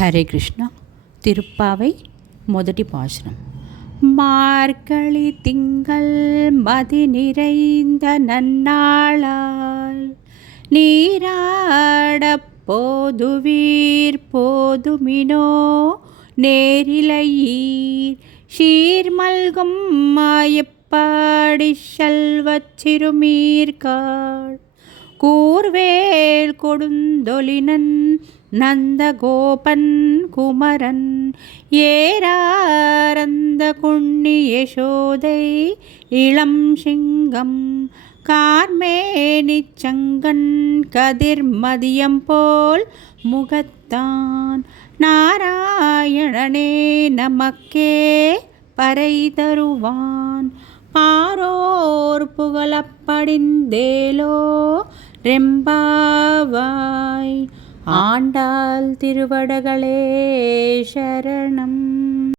ஹரே கிருஷ்ணா. திருப்பாவை முதட்டி பாசுரம். மார்கழி திங்கள் மதி நிறைந்த நன்னாளால் நீராடப் போதுவீர் போதுமினோ நேரிலையீர் சீர்மல்கும் மாயப்பாடி செல்வச் சிறுமீர்காள் கூர்வேல் கொடுந்தொலினன் நந்தகோபன் குமரன் ஏராரந்த குண்ணி யசோதை இளம் சிங்கம் கார்மேனிச் சங்கன் கதிர்மதியம் போல் முகத்தான் நாராயணனே நமக்கே பறை தருவான் பாரோர் புகழப்படிந்தேலோ ரெம்பாவாய். ஆண்டாள் திருவடகளே சரணம்.